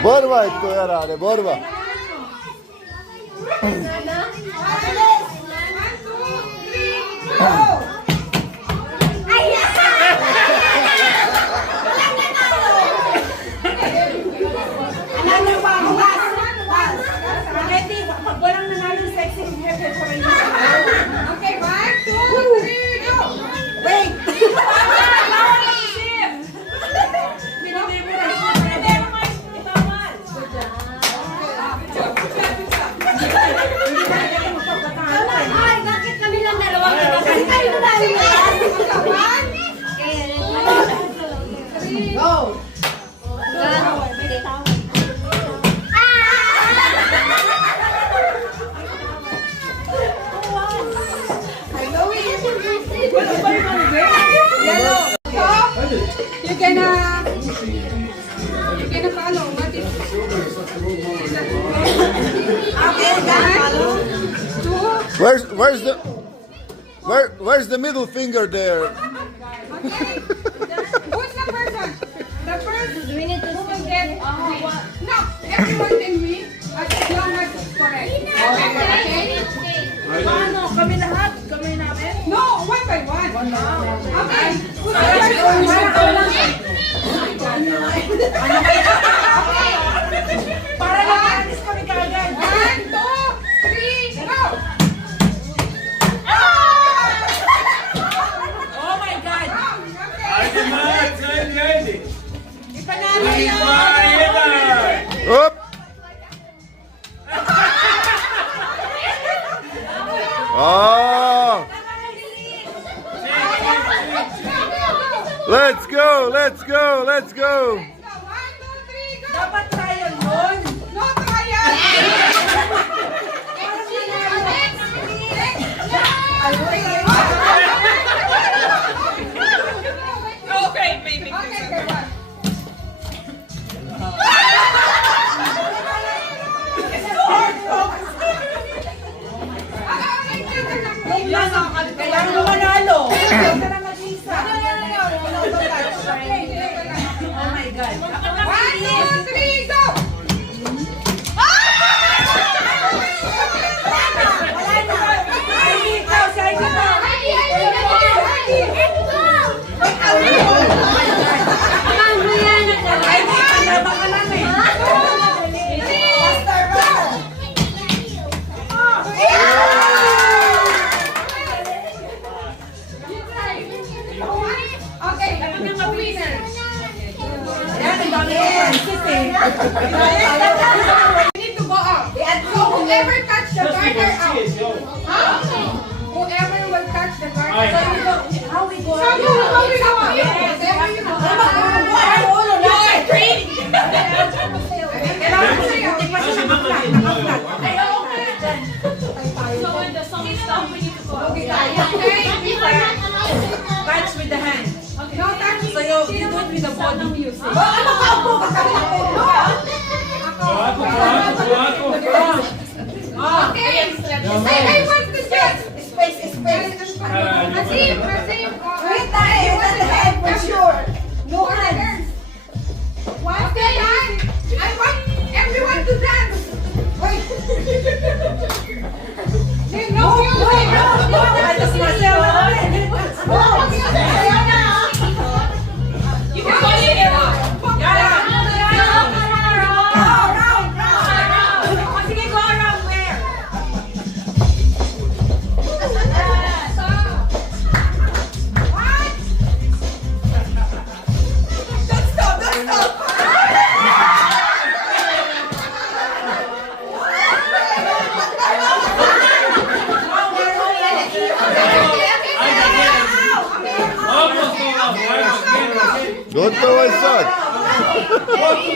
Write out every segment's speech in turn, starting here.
Borba ito yarare, borba. Okay, 1, 2, 3, go! Wait! Bakit kami lang dalawa? Kasi kayo na dahil. 1, 2, 3, go! You're gonna follow. What is Where's the middle finger there? Okay. Who's the person? The first who will get no, everyone can win as long as it's correct. Okay? Ano? Kami lahat? Kami namin? No, one by one. Okay. Who's the Para nakaalis kami kagad. 1, 2, 3, go! Oh my God! Ipanalo yan! Up! Oh! Let's go! Let's go! Let's go! 1, 2, 3, go! Dapat trial yun. No trial! Okay, maybe. Okay, go on. Kailangan mo manalo. Huwag ka na mag-isa. Oh my God. 1, 2, 3, go! Ay, ikaw, sa inyo ba? Ay, panlaban ka lang eh. Okay, the winner. Yan, ang dami ko Francis eh. We need to go out. So whoever touch the garter out. Huh? Whoever will touch the garter. So you go, how we go? So you will go out. Whatever you know. Kailangan ko siya, hindi pa siya nakaplat. Ay, okay. So when the song is done, we need to go. Okay, okay. Touch with the hand. No touching. So you do it with the body music. Okay. I want to see. Space. Asim. Wait, tayo. The head for sure. No hands. Okay, I want everyone to dance. Wait. No music. I just myself. You can go in. Sige, go around where? Don't stop. Go to my side. Okay.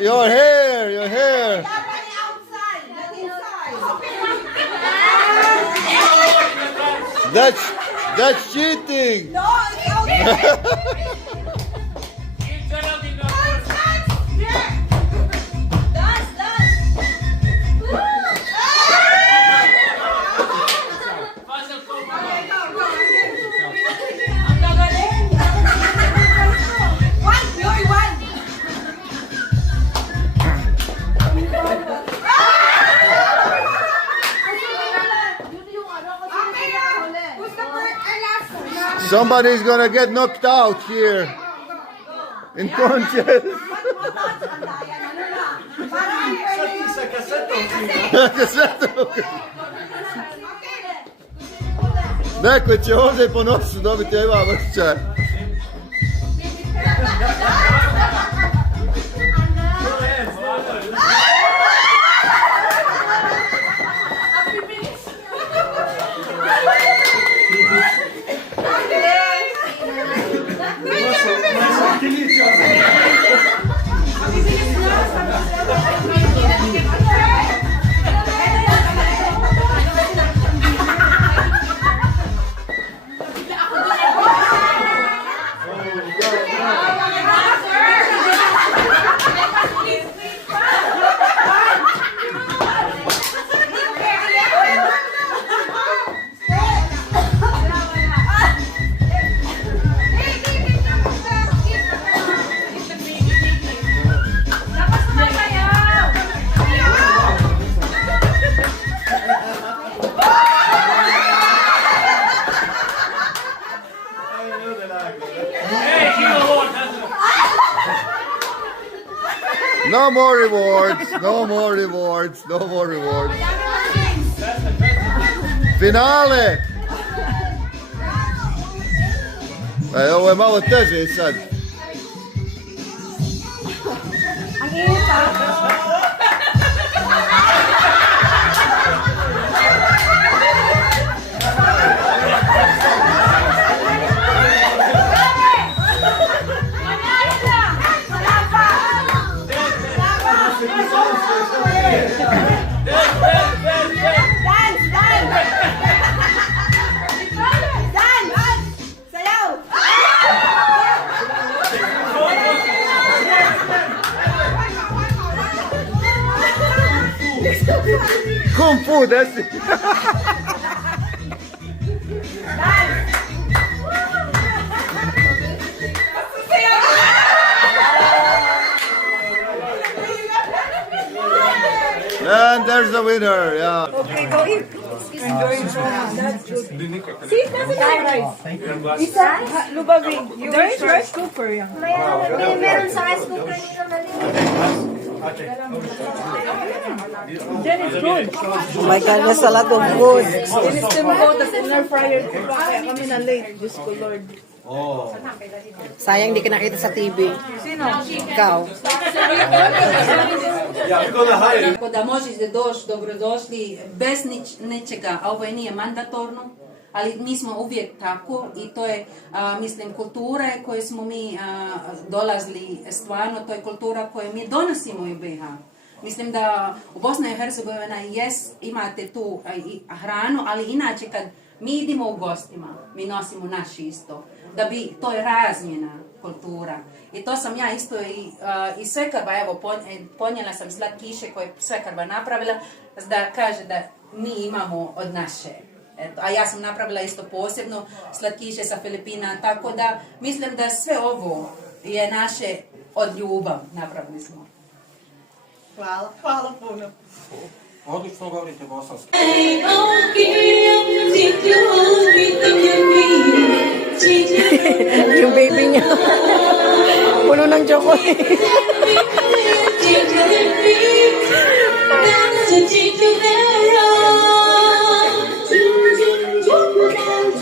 Your hair, your hair. Outside, not inside. That's cheating. No, it's okay. Dance, dance. Ang gagaling. One, you're one. Somebody's gonna get knocked out here in contest. Neko će ovdje po nosu dobiti Eva vršća. No more rewards, no more rewards, no more rewards. Finale! Ovo je malo teže sad. Kung Fu, that's it. winner. Yeah. Okay, go eat. Enjoy so much. That's good. See, it doesn't have rice. Isa, lubabing. There is rice cooker, yeah. Meron sa rice cooker nila maliit. Then it's good. Oh my God, there's a lot of food. Sinistem ko, tapos in our fryer ko pa. Kaya kami na late. Diyos ko, Lord. Sayang di ka nakita sa TV. Sino? Ikaw. Kod da možete doći, dobrodošli, bez nečega, a ovo nije mandatorno, ali mi smo uvijek tako i to je, mislim, kulture koje smo mi dolazili stvarno, to je kultura koju mi donosimo u BiH. Mislim da u Bosni i Hercegovina imate tu i hranu, ali inače kad mi idemo u gostima, mi nosimo naš isto. Da bi, to je razmjena kultura. I to sam ja isto i svekarba, evo, ponijela sam slatkiše koje svekarba napravila, da kaže da mi imamo od naše. Eto, a ja sam napravila isto posebno slatkiše sa Filipina, tako da mislim da sve ovo je naše od ljubav napravili smo. Hvala, hvala puno. Odlično govorite bosanski. Yung baby niya. Puno ng chocolate.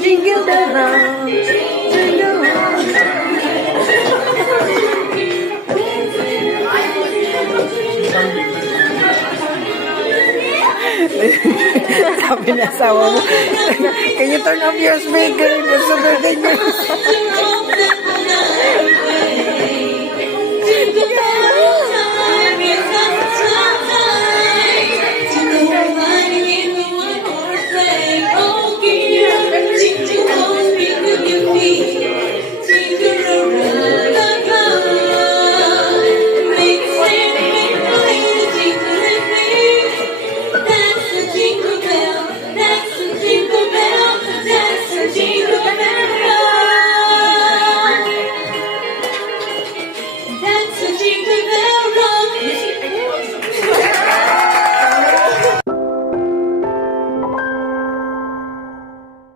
Jingle bell round, jingle round. Sabi na asawa mo, can you turn off your speaker? Gusto na ganyan.